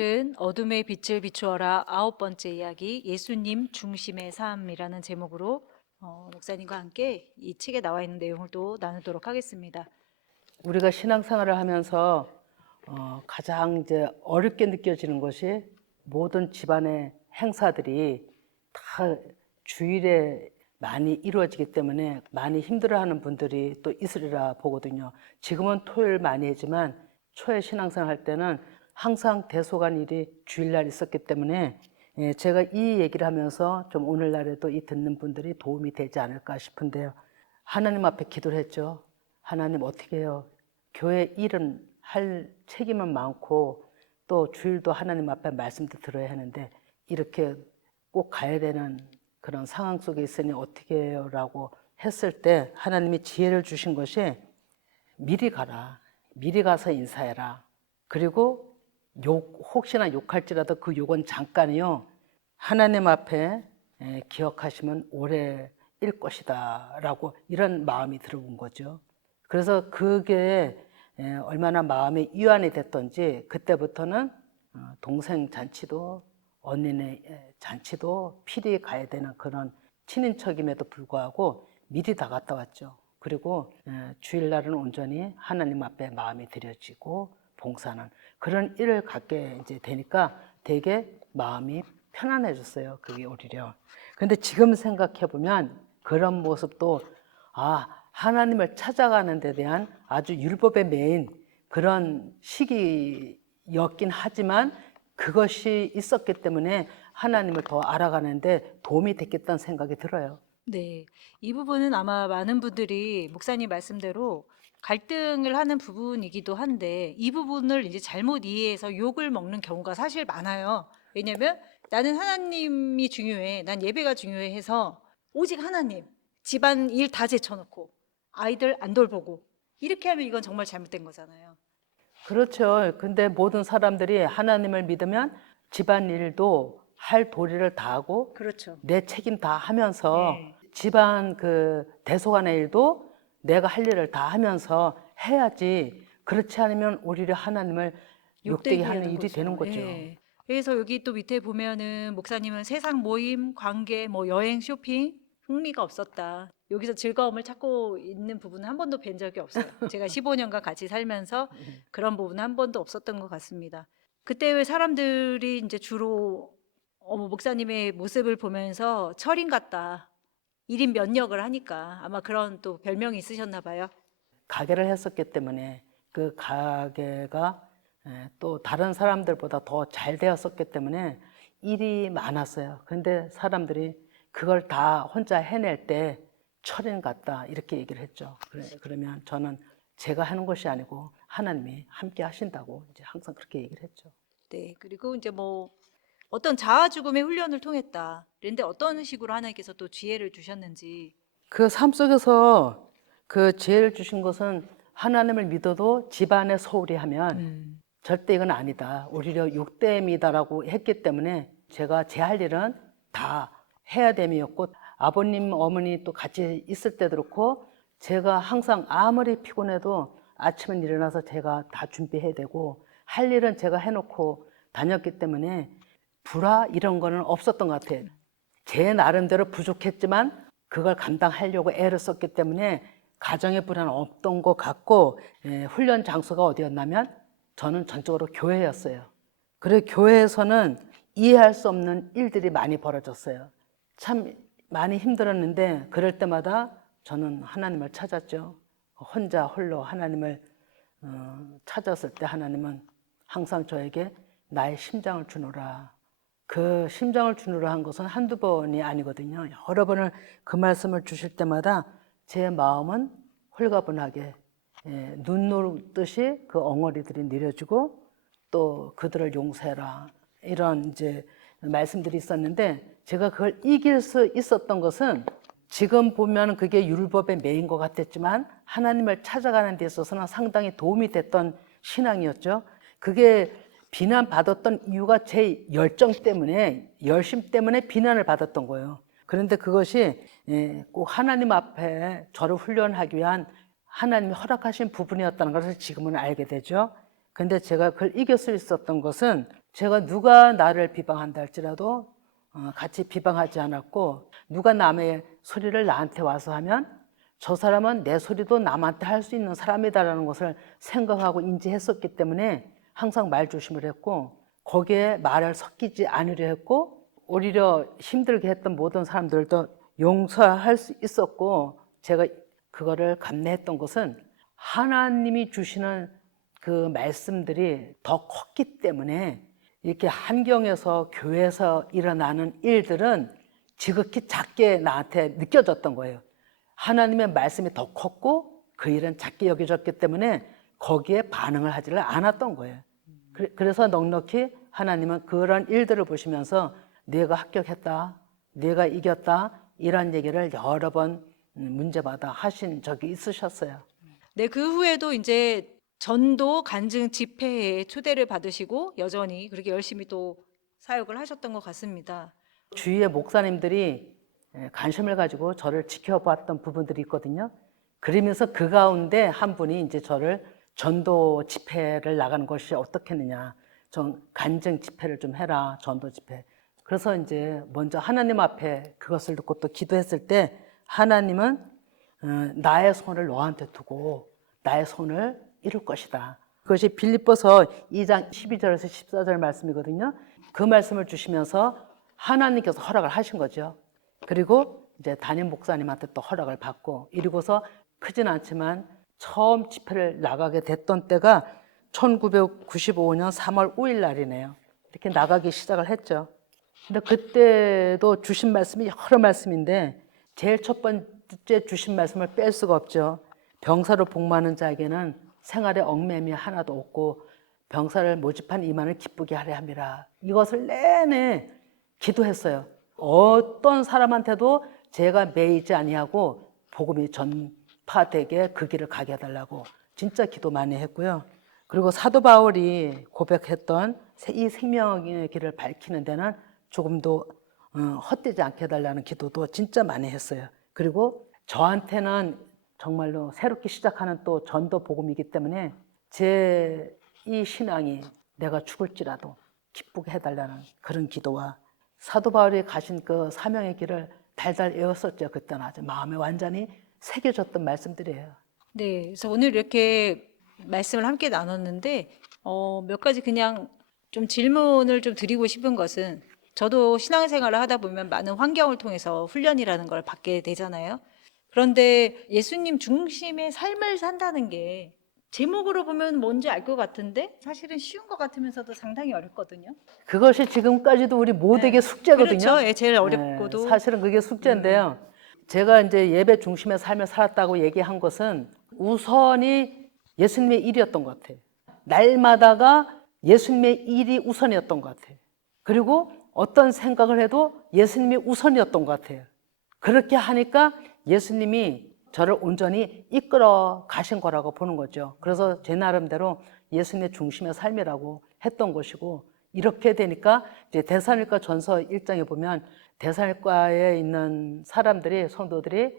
오늘은 어둠의 빛을 비추어라 9번째 이야기 예수님 중심의 삶이라는 제목으로 목사님과 함께 이 책에 나와 있는 내용을 또 나누도록 하겠습니다. 우리가 신앙생활을 하면서 가장 이제 어렵게 느껴지는 것이 모든 집안의 행사들이 다 주일에 많이 이루어지기 때문에 많이 힘들어하는 분들이 또 있으리라 보거든요. 지금은 토요일 많이 하지만 초에 신앙생활 할 때는 항상 대소간 일이 주일날 있었기 때문에 제가 이 얘기를 하면서 좀 오늘날에도 이 듣는 분들이 도움이 되지 않을까 싶은데요. 하나님 앞에 기도를 했죠. 하나님 어떻게 해요? 교회 일은 할 책임은 많고 또 주일도 하나님 앞에 말씀도 들어야 하는데 이렇게 꼭 가야 되는 그런 상황 속에 있으니 어떻게 해요? 라고 했을 때 하나님이 지혜를 주신 것이 미리 가라. 미리 가서 인사해라. 그리고 혹시나 욕할지라도 그 욕은 잠깐이요. 하나님 앞에 기억하시면 오래 일 것이다 라고 이런 마음이 들어온 거죠. 그래서 그게 얼마나 마음이 이완이 됐던지 그때부터는 동생 잔치도 언니네 잔치도 필히 가야 되는 그런 친인척임에도 불구하고 미리 다 갔다 왔죠. 그리고 주일날은 온전히 하나님 앞에 마음이 들여지고 봉사는 그런 일을 갖게 이제 되니까 되게 마음이 편안해졌어요. 그게 오히려. 근데 지금 생각해 보면 그런 모습도 하나님을 찾아가는 데 대한 아주 율법의 메인 그런 시기였긴 하지만 그것이 있었기 때문에 하나님을 더 알아가는데 도움이 됐겠다는 생각이 들어요. 네, 이 부분은 아마 많은 분들이 목사님 말씀대로 갈등을 하는 부분이기도 한데 이 부분을 이제 잘못 이해해서 욕을 먹는 경우가 사실 많아요. 왜냐면 나는 하나님이 중요해, 난 예배가 중요해 해서 오직 하나님, 집안 일 다 제쳐놓고 아이들 안 돌보고 이렇게 하면 이건 정말 잘못된 거잖아요. 그렇죠. 근데 모든 사람들이 하나님을 믿으면 집안일도 할 도리를 다하고 그렇죠. 내 책임 다 하면서 네. 집안 그 대소간의 일도 내가 할 일을 다 하면서 해야지. 그렇지 않으면 오히려 하나님을 욕되게 욕되게 하는 하는 일이 되는 거죠. 거죠. 예. 그래서 여기 또 밑에 보면은 목사님은 세상 모임, 관계, 뭐 여행, 쇼핑 흥미가 없었다. 여기서 즐거움을 찾고 있는 부분은 한 번도 뵌 적이 없어요. 제가 15년간 같이 살면서 그런 부분은 한 번도 없었던 것 같습니다. 그때 왜 사람들이 이제 주로 목사님의 모습을 보면서 철인 같다. 1인 면역을 하니까 아마 그런 또 별명이 있으셨나 봐요. 가게를 했었기 때문에 그 가게가 또 다른 사람들보다 더 잘 되었었기 때문에 일이 많았어요. 근데 사람들이 그걸 다 혼자 해낼 때 철인 같다 이렇게 얘기를 했죠. 그러면 저는 제가 하는 것이 아니고 하나님이 함께 하신다고 이제 항상 그렇게 얘기를 했죠. 네. 그리고 이제 뭐 어떤 자아 죽음의 훈련을 통했다. 그런데 어떤 식으로 하나님께서 또 지혜를 주셨는지. 그 삶 속에서 그 지혜를 주신 것은 하나님을 믿어도 집안에 소홀히 하면 절대 이건 아니다. 오히려 욕됨이다라고 했기 때문에 제가 제 할 일은 다 해야 됨이었고 아버님, 어머니 또 같이 있을 때도 그렇고 제가 항상 아무리 피곤해도 아침에 일어나서 제가 다 준비해야 되고 할 일은 제가 해놓고 다녔기 때문에 불화 이런 거는 없었던 것 같아요. 제 나름대로 부족했지만 그걸 감당하려고 애를 썼기 때문에 가정의 불안은 없던 것 같고 훈련 장소가 어디였냐면 저는 전적으로 교회였어요. 그리고 교회에서는 이해할 수 없는 일들이 많이 벌어졌어요. 참 많이 힘들었는데 그럴 때마다 저는 하나님을 찾았죠. 혼자 홀로 하나님을 찾았을 때 하나님은 항상 저에게 나의 심장을 주노라. 그 심장을 주노라 한 것은 한두 번이 아니거든요. 여러 번을 그 말씀을 주실 때마다 제 마음은 홀가분하게 눈 녹듯이 그 엉어리들이 내려지고 또 그들을 용서해라 이런 이제 말씀들이 있었는데 제가 그걸 이길 수 있었던 것은 지금 보면 그게 율법의 매인 것 같았지만 하나님을 찾아가는 데 있어서는 상당히 도움이 됐던 신앙이었죠. 그게 비난받았던 이유가 제 열정 때문에 열심 때문에 비난을 받았던 거예요. 그런데 그것이 꼭 하나님 앞에 저를 훈련하기 위한 하나님이 허락하신 부분이었다는 것을 지금은 알게 되죠. 근데 제가 그걸 이길 수 있었던 것은 제가 누가 나를 비방한다 할지라도 같이 비방하지 않았고, 누가 남의 소리를 나한테 와서 하면 저 사람은 내 소리도 남한테 할 수 있는 사람이다라는 것을 생각하고 인지했었기 때문에 항상 말조심을 했고, 거기에 말을 섞이지 않으려 했고, 오히려 힘들게 했던 모든 사람들도 용서할 수 있었고, 제가 그거를 감내했던 것은 하나님이 주시는 그 말씀들이 더 컸기 때문에 이렇게 환경에서 교회에서 일어나는 일들은 지극히 작게 나한테 느껴졌던 거예요. 하나님의 말씀이 더 컸고 그 일은 작게 여겨졌기 때문에 거기에 반응을 하지를 않았던 거예요. 그래서 넉넉히 하나님은 그런 일들을 보시면서 네가 합격했다, 네가 이겼다, 이런 얘기를 여러 번 문제마다 하신 적이 있으셨어요. 네, 그 후에도 이제 전도 간증 집회에 초대를 받으시고 여전히 그렇게 열심히 또 사역을 하셨던 것 같습니다. 주위의 목사님들이 관심을 가지고 저를 지켜봤던 부분들이 있거든요. 그러면서 그 가운데 한 분이 이제 저를 전도 집회를 나가는 것이 어떻겠느냐, 좀 간증 집회를 좀 해라, 전도 집회. 그래서 이제 먼저 하나님 앞에 그것을 듣고 또 기도했을 때 하나님은 나의 손을 너한테 두고 나의 손을 이룰 것이다. 그것이 빌립보서 2장 12절에서 14절 말씀이거든요. 그 말씀을 주시면서 하나님께서 허락을 하신 거죠. 그리고 이제 담임 목사님한테 또 허락을 받고, 이러고서 크진 않지만 처음 집회를 나가게 됐던 때가 1995년 3월 5일 날이네요. 이렇게 나가기 시작을 했죠. 근데 그때도 주신 말씀이 여러 말씀인데 제일 첫 번째 주신 말씀을 뺄 수가 없죠. 병사로 복무하는 자에게는 생활에 얽매임이 하나도 없고 병사를 모집한 이만을 기쁘게 하려 함이라. 이것을 내내 기도했어요. 어떤 사람한테도 제가 매이지 아니하고 복음이 전파되게 그 길을 가게 해달라고 진짜 기도 많이 했고요. 그리고 사도 바울이 고백했던 이 생명의 길을 밝히는 데는 조금도 헛되지 않게 해달라는 기도도 진짜 많이 했어요. 그리고 저한테는 정말로 새롭게 시작하는 또 전도 복음이기 때문에 제 이 신앙이 내가 죽을지라도 기쁘게 해달라는 그런 기도와 사도 바울이 가신 그 사명의 길을 달달 외웠었죠. 그때는 아주 마음에 완전히 새겨졌던 말씀들이에요. 네, 그래서 오늘 이렇게 말씀을 함께 나눴는데 몇 가지 그냥 좀 질문을 좀 드리고 싶은 것은, 저도 신앙생활을 하다 보면 많은 환경을 통해서 훈련이라는 걸 받게 되잖아요. 그런데 예수님 중심의 삶을 산다는 게 제목으로 보면 뭔지 알 것 같은데 사실은 쉬운 것 같으면서도 상당히 어렵거든요. 그것이 지금까지도 우리 모두에게 숙제거든요. 그렇죠. 예, 제일 네, 어렵고도. 사실은 그게 숙제인데요. 제가 이제 예배 중심의 삶을 살았다고 얘기한 것은 우선이 예수님의 일이었던 것 같아요. 날마다가 예수님의 일이 우선이었던 것 같아요. 그리고 어떤 생각을 해도 예수님이 우선이었던 것 같아요. 그렇게 하니까 예수님이 저를 온전히 이끌어 가신 거라고 보는 거죠. 그래서 제 나름대로 예수님의 중심의 삶이라고 했던 것이고, 이렇게 되니까 이제 데살로니가 전서 1장에 보면 데살로니가에 있는 사람들이, 성도들이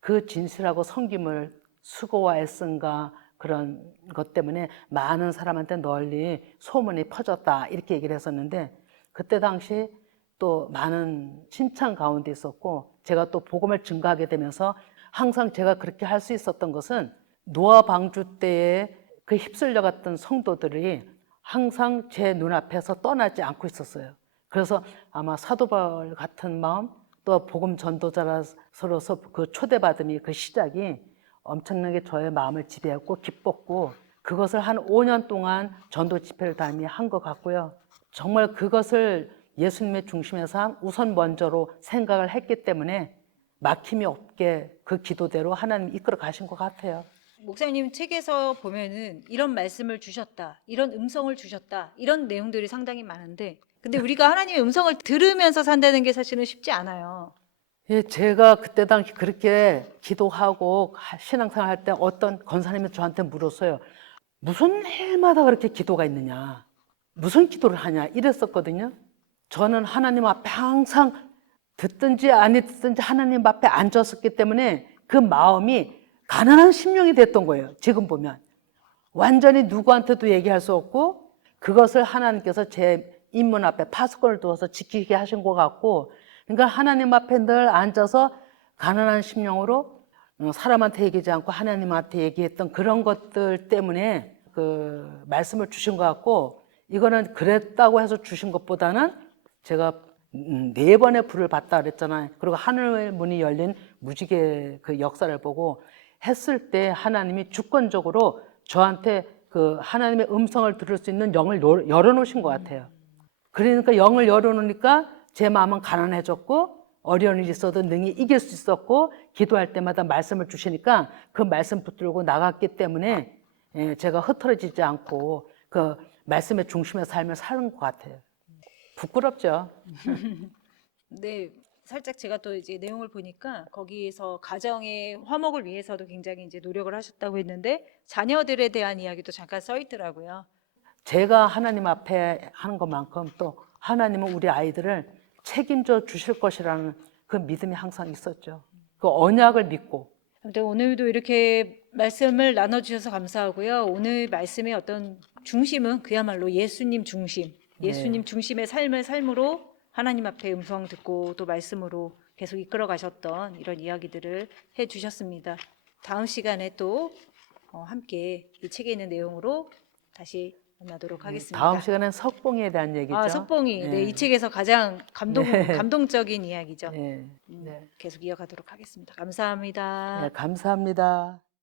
그 진실하고 섬김을 수고와 애쓴가 그런 것 때문에 많은 사람한테 널리 소문이 퍼졌다, 이렇게 얘기를 했었는데, 그때 당시 또 많은 칭찬 가운데 있었고, 제가 또 복음을 증거하게 되면서 항상 제가 그렇게 할 수 있었던 것은 노아 방주 때에 그 휩쓸려 갔던 성도들이 항상 제 눈앞에서 떠나지 않고 있었어요. 그래서 아마 사도 바울 같은 마음, 또 복음 전도자로서 그 초대받음이, 그 시작이 엄청나게 저의 마음을 지배했고 기뻤고, 그것을 한 5년 동안 전도 집회를 다니며 한 것 같고요. 정말 그것을 예수님의 중심의 삶, 우선 먼저로 생각을 했기 때문에 막힘이 없게 그 기도대로 하나님 이끌어 가신 것 같아요. 목사님 책에서 보면은 이런 말씀을 주셨다, 이런 음성을 주셨다, 이런 내용들이 상당히 많은데, 근데 우리가 하나님의 음성을 들으면서 산다는 게 사실은 쉽지 않아요. 예, 제가 그때 당시 그렇게 기도하고 신앙생활 할 때 어떤 권사님이 저한테 물었어요. 무슨 일마다 그렇게 기도가 있느냐? 무슨 기도를 하냐? 이랬었거든요. 저는 하나님 앞에 항상 듣든지 안 듣든지 하나님 앞에 앉았었기 때문에 그 마음이 가난한 심령이 됐던 거예요. 지금 보면 완전히 누구한테도 얘기할 수 없고, 그것을 하나님께서 제 인문 앞에 파수꾼을 두어서 지키게 하신 것 같고, 그러니까 하나님 앞에 늘 앉아서 가난한 심령으로 사람한테 얘기하지 않고 하나님한테 얘기했던 그런 것들 때문에 그 말씀을 주신 것 같고, 이거는 그랬다고 해서 주신 것보다는 제가 4번의 불을 봤다 그랬잖아요. 그리고 하늘 문이 열린 무지개 그 역사를 보고 했을 때 하나님이 주권적으로 저한테 그 하나님의 음성을 들을 수 있는 영을 열어놓으신 것 같아요. 그러니까 영을 열어놓으니까 제 마음은 가난해졌고 어려운 일이 있어도 능히 이길 수 있었고 기도할 때마다 말씀을 주시니까 그 말씀 붙들고 나갔기 때문에 제가 흐트러지지 않고 그 말씀의 중심의 삶을 사는 것 같아요. 부끄럽죠. 네, 살짝 제가 또 이제 내용을 보니까 거기에서 가정의 화목을 위해서도 굉장히 이제 노력을 하셨다고 했는데 자녀들에 대한 이야기도 잠깐 써 있더라고요. 제가 하나님 앞에 하는 것만큼 또 하나님은 우리 아이들을 책임져 주실 것이라는 그 믿음이 항상 있었죠. 그 언약을 믿고. 근데 오늘도 이렇게 말씀을 나눠주셔서 감사하고요. 오늘 말씀의 어떤 중심은 그야말로 예수님 중심, 예수님 중심의 삶을 삶으로 하나님 앞에 음성 듣고 또 말씀으로 계속 이끌어 가셨던 이런 이야기들을 해 주셨습니다. 다음 시간에 또 함께 이 책에 있는 내용으로 다시 만나도록 하겠습니다. 다음 시간엔 석봉에 대한 얘기죠. 아, 석봉이 네, 이 책에서 가장 감동적인 이야기죠. 네. 네. 계속 이어가도록 하겠습니다. 감사합니다. 네, 감사합니다.